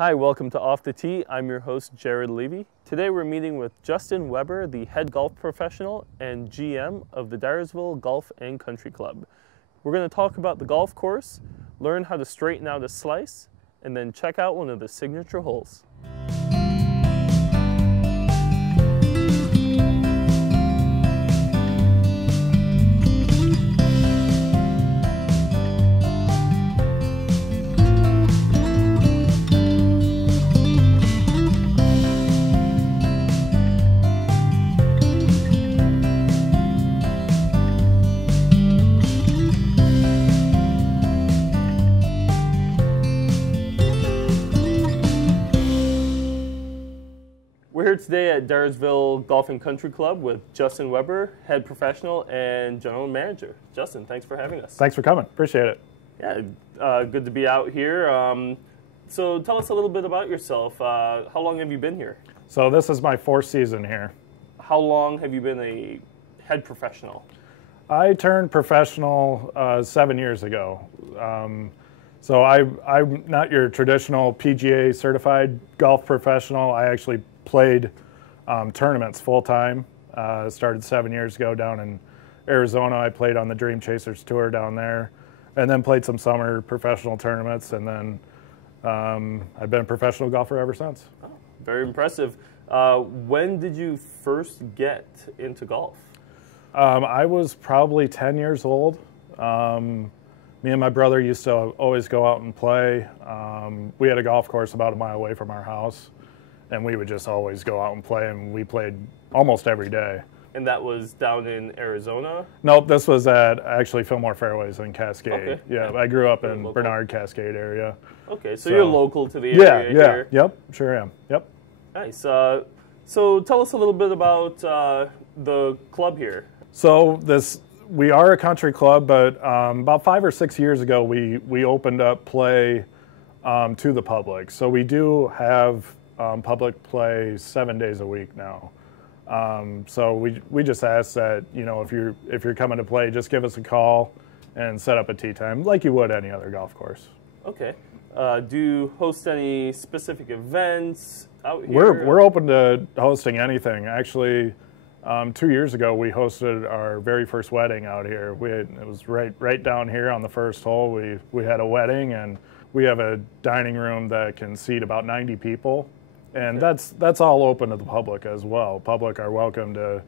Hi, welcome to Off the Tee. I'm your host, Jared Levy. Today we're meeting with Justin Weber, the head golf professional and GM of the Dyersville Golf and Country Club. We're going to talk about the golf course, learn how to straighten out a slice, and then check out one of the signature holes. We're here today at Dyersville Golf and Country Club with Justin Weber, head professional and general manager. Justin, thanks for having us. Thanks for coming. Appreciate it. Yeah, good to be out here. So tell us a little bit about yourself. How long have you been here? So this is my fourth season here. How long have you been a head professional? I turned professional 7 years ago. So I'm not your traditional PGA certified golf professional. I actually played tournaments full time. Started 7 years ago down in Arizona. I played on the Dream Chasers Tour down there, and then played some summer professional tournaments, and then I've been a professional golfer ever since. Oh, very impressive. When did you first get into golf? I was probably 10 years old. Me and my brother used to always go out and play. We had a golf course about a mile away from our house, and we would just always go out and play, and we played almost every day. And that was down in Arizona? Nope, this was at actually Fillmore Fairways in Cascade. Okay. Yeah, I grew up in local. Bernard, Cascade area. Okay, so you're local to the area here. Yep, sure am. Yep. Nice. So tell us a little bit about the club here. So we are a country club, but about 5 or 6 years ago, we opened up play to the public. So we do have public play 7 days a week now. So we just ask that, you know, if you're coming to play, just give us a call and set up a tee time like you would any other golf course. Okay. Do you host any specific events out here? We're open to hosting anything. Actually, 2 years ago, we hosted our very first wedding out here. It was right down here on the first hole. We had a wedding, and we have a dining room that can seat about 90 people, and okay. that's all open to the public as well. Public are welcome to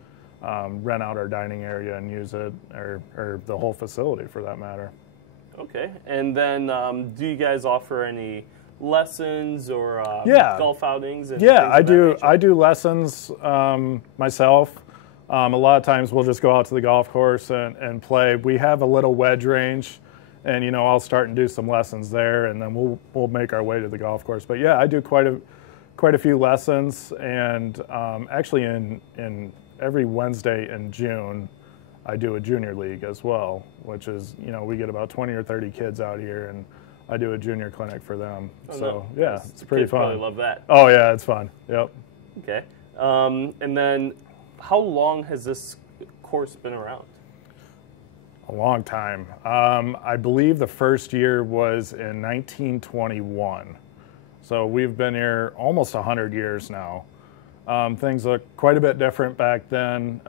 rent out our dining area and use it, or the whole facility for that matter. Okay, and then do you guys offer any lessons or golf outings? And yeah, I do lessons myself. A lot of times we'll just go out to the golf course and play. We have a little wedge range, and I'll start and do some lessons there, and then we'll make our way to the golf course. But yeah, I do quite a few lessons, and actually in every Wednesday in June, I do a junior league as well, which is we get about 20 or 30 kids out here, and I do a junior clinic for them. Oh, so no. yeah, it's pretty fun. Probably love that. Oh yeah, it's fun. Yep. Okay. And then how long has this course been around? A long time. I believe the first year was in 1921. So we've been here almost 100 years now. Things look quite a bit different back then.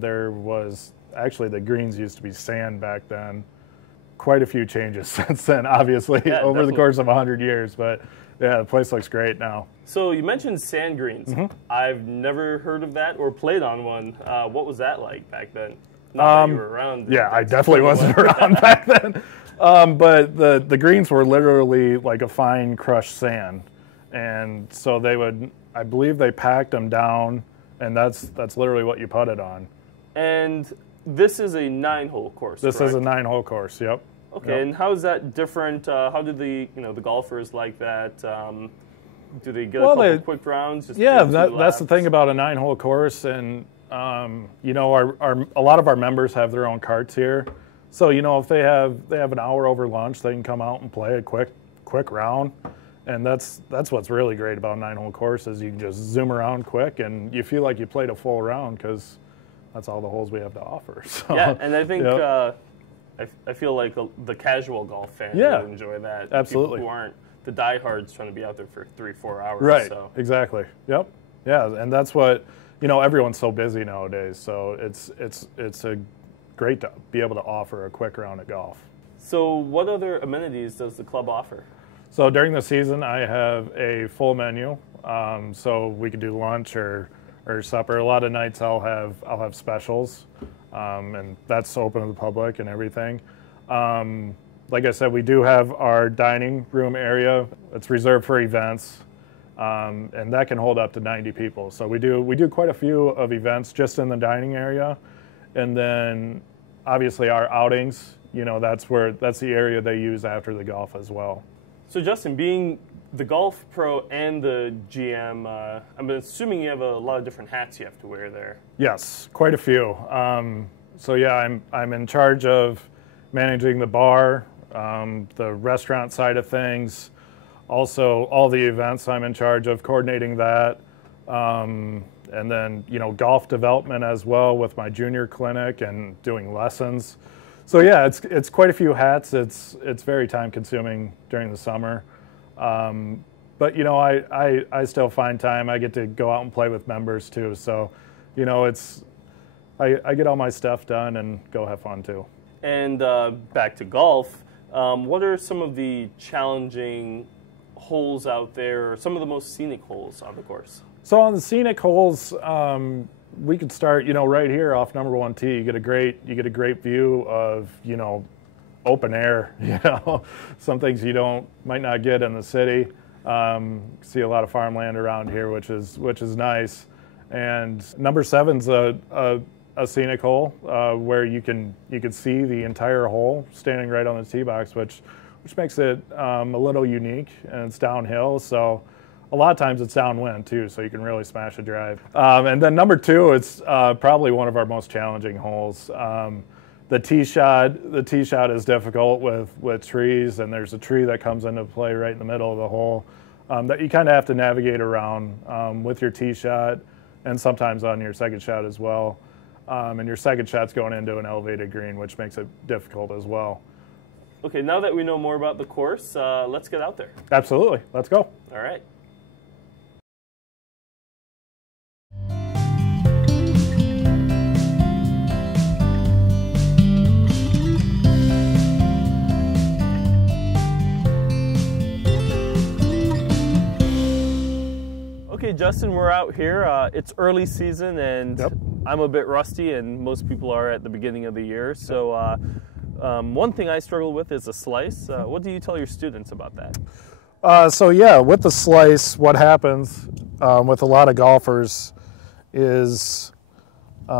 There was actually, the greens used to be sand back then. Quite a few changes since then, obviously, yeah, over definitely. the course of 100 years. But yeah, the place looks great now. So you mentioned sand greens. Mm-hmm. I've never heard of that or played on one. What was that like back then? Not that you were around. Yeah, I definitely wasn't around back then. But the greens were literally like a fine crushed sand. And so I believe they packed them down, and that's literally what you putted on. And this is a 9-hole course, This correct? is a 9-hole course, yep. Okay, yep. And how is that different? How do the golfers like that? Do they get a couple quick rounds? Yeah, that's the thing about a 9-hole course, and a lot of our members have their own carts here. So if they have an hour over lunch, they can come out and play a quick round. And that's what's really great about a 9-hole course is you can just zoom around quick, and you feel like you played a full round because that's all the holes we have to offer. So, yeah, and I think yep. I feel like the casual golf fan Yeah, would enjoy that. absolutely. People who aren't the diehards trying to be out there for 3-4 hours. Right, So. exactly. Yep. Yeah, and that's what, everyone's so busy nowadays, so it's a great to be able to offer a quick round of golf. So what other amenities does the club offer? So during the season, I have a full menu, so we could do lunch or supper. A lot of nights I'll have specials, and that's open to the public and everything. Like I said, we do have our dining room area. It's reserved for events, and that can hold up to 90 people. So we do quite a few of events just in the dining area, and then obviously our outings. That's the area they use after the golf as well. So Justin, being the golf pro and the GM, I'm assuming you have a lot of different hats you have to wear there. Yes, quite a few. So yeah, I'm in charge of managing the bar, the restaurant side of things, also all the events I'm in charge of coordinating that, and then golf development as well with my junior clinic and doing lessons. So yeah, it's quite a few hats. It's very time consuming during the summer, but I still find time. I get to go out and play with members too. So I get all my stuff done and go have fun too. And back to golf, what are some of the challenging holes out there, or some of the most scenic holes on the course? So on the scenic holes, we could start, right here off number 1 tee. You get a great view of, open air. Some things you might not get in the city. See a lot of farmland around here, which is nice. And number 7's a scenic hole where you can see the entire hole standing right on the tee box, which makes it a little unique, and it's downhill. So a lot of times it's downwind too, so you can really smash a drive. And then number 2, it's probably one of our most challenging holes. The tee shot is difficult with trees, and there's a tree that comes into play right in the middle of the hole that you kind of have to navigate around with your tee shot, and sometimes on your second shot as well. And your second shot's going into an elevated green, which makes it difficult as well. Okay, now that we know more about the course, let's get out there. Absolutely, let's go. All right. Okay, Justin, we're out here. It's early season, and Yep. I'm a bit rusty, and most people are at the beginning of the year. So one thing I struggle with is a slice. What do you tell your students about that? So yeah, with the slice, what happens with a lot of golfers is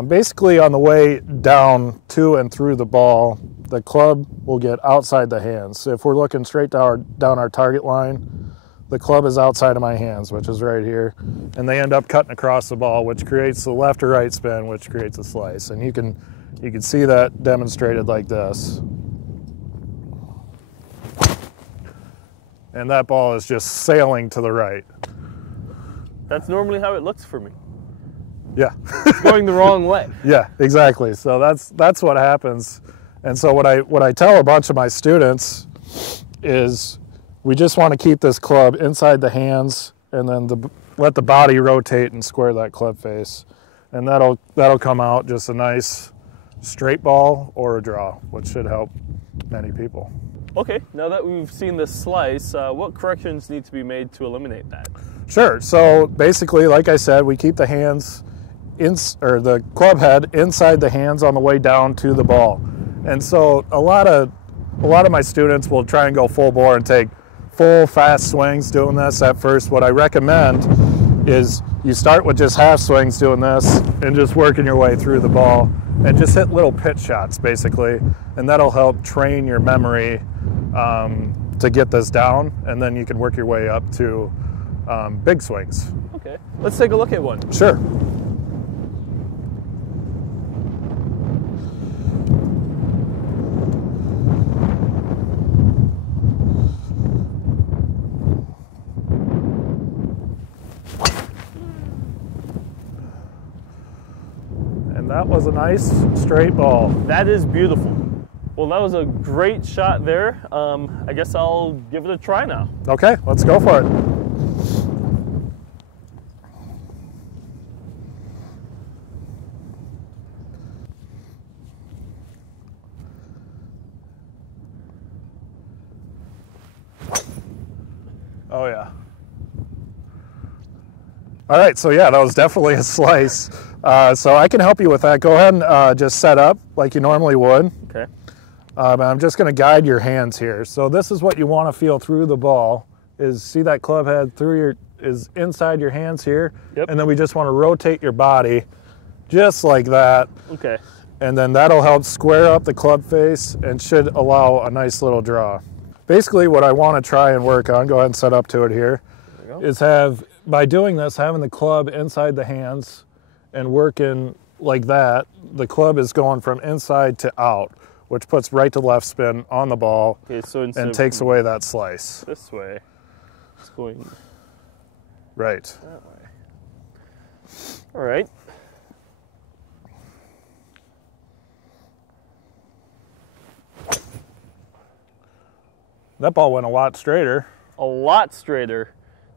basically on the way down to and through the ball, the club will get outside the hands. So if we're looking straight down our target line, the club is outside of my hands, which is right here, and they end up cutting across the ball, which creates the left or right spin, which creates a slice. And you can see that demonstrated like this. And that ball is just sailing to the right. That's normally how it looks for me. Yeah. It's going the wrong way. Yeah, exactly. So that's what happens. And so what I tell a bunch of my students is we just want to keep this club inside the hands, and then let the body rotate and square that club face. And that'll come out just a nice straight ball or a draw, which should help many people. Okay, now that we've seen this slice, what corrections need to be made to eliminate that? Sure. So basically, like I said, we keep the hands or the club head inside the hands on the way down to the ball. And so a lot of my students will try and go full bore and take full fast swings doing this at first. What I recommend is you start with just half swings doing this and just working your way through the ball, and just hit little pitch shots basically, and that'll help train your memory to get this down, and then you can work your way up to big swings. Okay, let's take a look at one. Sure. That was a nice straight ball. That is beautiful. Well, that was a great shot there. I guess I'll give it a try now. Okay, let's go for it. Oh yeah. All right, so yeah, that was definitely a slice. So I can help you with that. Go ahead and just set up like you normally would. Okay. I'm just going to guide your hands here. So this is what you want to feel through the ball. Is see that club head is inside your hands here. Yep. And then we just want to rotate your body just like that. Okay. And then that'll help square up the club face and should allow a nice little draw. Basically what I want to try and work on, go ahead and set up to it here, is by doing this, having the club inside the hands and working like that, the club is going from inside to out, which puts right to left spin on the ball, okay, so and takes away that slice. This way, it's going right that way. All right. That ball went a lot straighter. A lot straighter.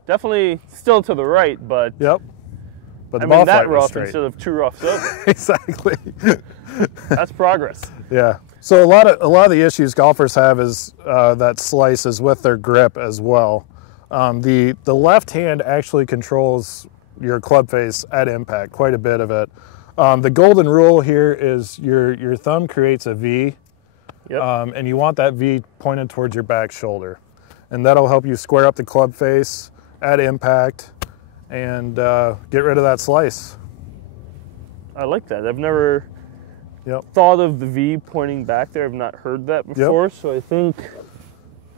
Definitely still to the right, but yep. But the I ball mean, that flight was rough straight. instead of 2 roughs over. Exactly. That's progress. Yeah. So a lot of the issues golfers have is that slice is with their grip as well. The left hand actually controls your club face at impact, quite a bit of it. The golden rule here is your thumb creates a V. Yep. And you want that V pointed towards your back shoulder. And that'll help you square up the club face at impact and get rid of that slice. I like that. I've never Yep. thought of the V pointing back there. I've not heard that before, Yep. so I think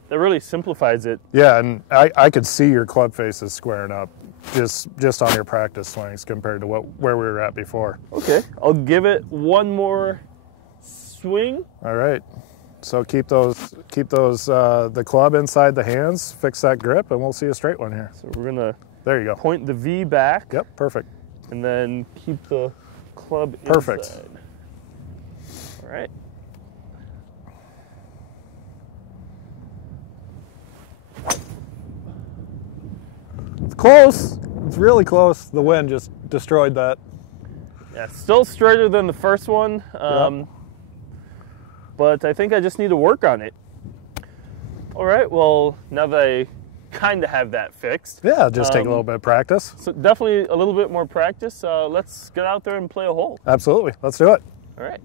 that really simplifies it. Yeah, and I could see your club faces squaring up just on your practice swings compared to where we were at before. Okay, I'll give it one more swing. All right. So keep the club inside the hands, fix that grip, and we'll see a straight one here. So we're gonna There you go. point the V back. Yep, perfect. And then keep the club Perfect. inside. All right. It's close. It's really close. The wind just destroyed that. Yeah, still straighter than the first one, but I think I just need to work on it. All right, well, now that I kind of have that fixed. Yeah, just take a little bit of practice. So definitely a little bit more practice. Let's get out there and play a hole. Absolutely. Let's do it. All right.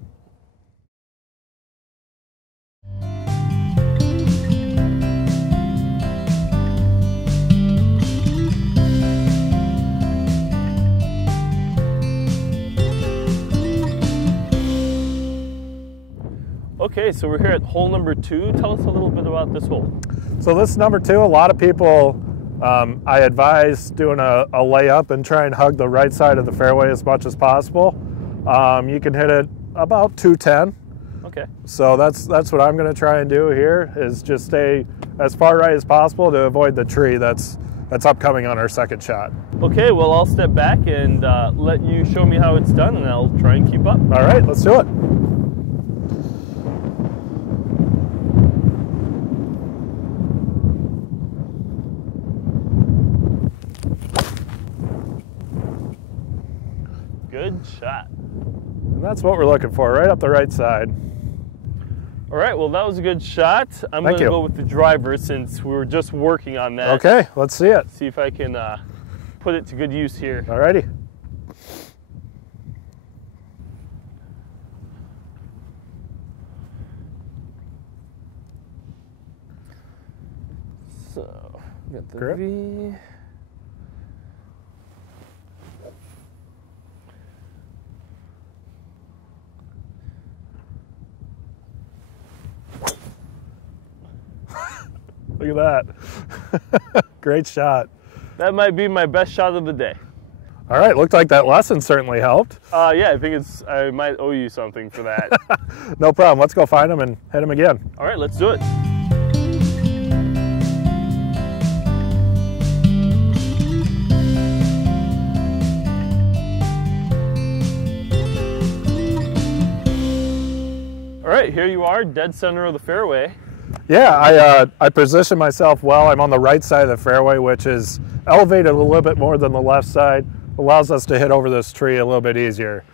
Okay, so we're here at hole number 2. Tell us a little bit about this hole. So this is number 2. A lot of people, I advise doing a layup and try and hug the right side of the fairway as much as possible. You can hit it about 210. Okay. So that's what I'm going to try and do here, is just stay as far right as possible to avoid the tree that's upcoming on our second shot. Okay, well, I'll step back and let you show me how it's done, and I'll try and keep up. All right, let's do it. Good shot. And that's what we're looking for, right up the right side. All right, well, that was a good shot. I'm going to go with the driver since we were just working on that. Okay, let's see it. See if I can put it to good use here. All righty. So, got the Grip. V. Look at that. Great shot. That might be my best shot of the day. All right, looked like that lesson certainly helped. Yeah, I think I might owe you something for that. No problem. Let's go find him and hit him again. All right, let's do it. All right, here you are, dead center of the fairway. Yeah, I position myself well. I'm on the right side of the fairway, which is elevated a little bit more than the left side. Allows us to hit over this tree a little bit easier.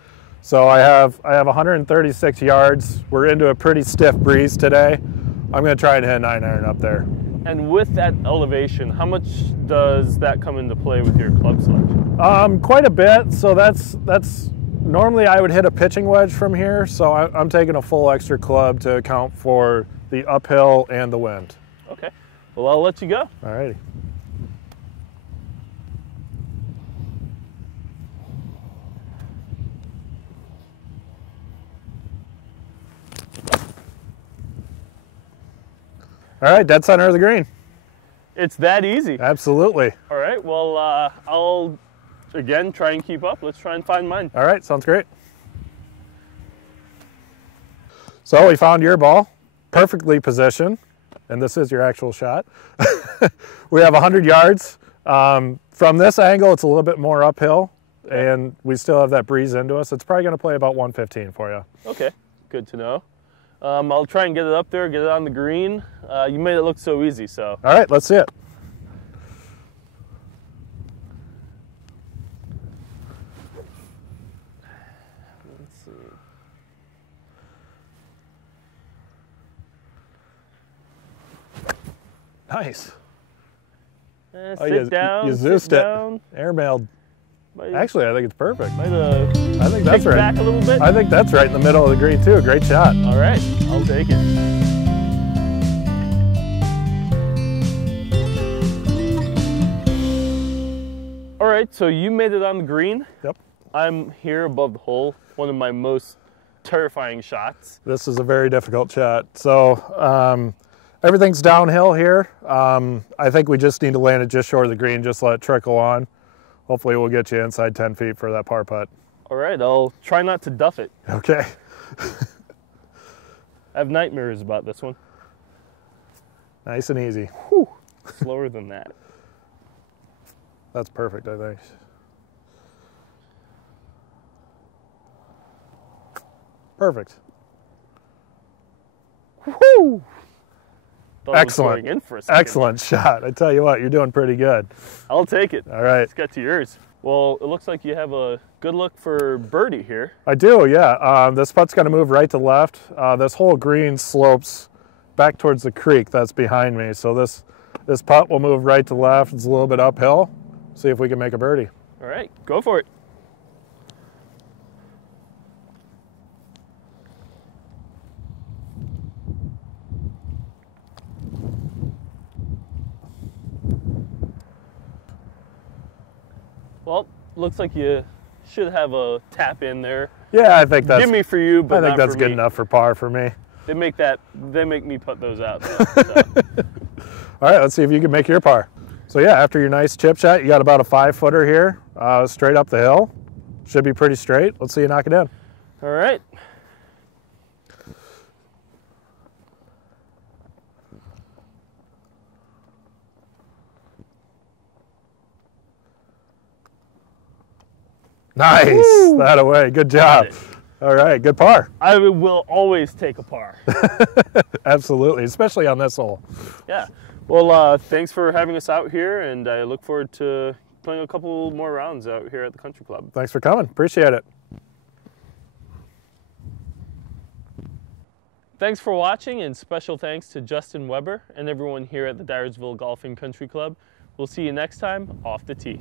So I have 136 yards. We're into a pretty stiff breeze today. I'm going to try and hit a 9-iron up there. And with that elevation, how much does that come into play with your club selection? Quite a bit. So that's normally I would hit a pitching wedge from here. So I'm taking a full extra club to account for the uphill and the wind. Okay. Well, I'll let you go. All righty. All right, dead center of the green. It's that easy. Absolutely. All right, well, I'll, again, try and keep up. Let's try and find mine. All right, sounds great. So we found your ball, perfectly positioned, and this is your actual shot. We have 100 yards. From this angle, it's a little bit more uphill, and we still have that breeze into us. It's probably going to play about 115 for you. Okay, good to know. I'll try and get it up there, get it on the green. You made it look so easy, so. All right, let's see it. Let's see. Nice. Sit down, you Zeused it. Airmailed. Actually, I think it's perfect. I think that's right. Back a little bit. I think that's right in the middle of the green too. Great shot. All right, I'll take it. All right, so you made it on the green. Yep. I'm here above the hole. One of my most terrifying shots. This is a very difficult shot. So everything's downhill here. I think we just need to land it just short of the green, just let it trickle on. Hopefully we'll get you inside 10 feet for that par putt. All right, I'll try not to duff it. Okay. I have nightmares about this one. Nice and easy. Whew. Slower than that. That's perfect, I think. Perfect. Woo! Excellent. In for a second. Excellent shot. I tell you what, you're doing pretty good. I'll take it. All right. Let's get to yours. Well, it looks like you have a good look for birdie here. I do, yeah. This putt's going to move right to left. This whole green slopes back towards the creek that's behind me. So this putt will move right to left. It's a little bit uphill. See if we can make a birdie. All right, go for it. Well, looks like you should have a tap in there. Yeah, I think that's. Give me for you, but I think not that's for good me. enough for par for me. They make me put those out. So. All right, let's see if you can make your par. So yeah, after your nice chip shot, you got about a 5-footer here, straight up the hill. Should be pretty straight. Let's see you knock it in. All right. Nice. Woo! That away. Good job. All right, good par. I will always take a par. Absolutely, especially on this hole. Yeah. Well, thanks for having us out here, and I look forward to playing a couple more rounds out here at the country club. Thanks for coming. Appreciate it. Thanks for watching, and special thanks to Justin Weber and everyone here at the Dyersville Golf and Country Club. We'll see you next time off the tee.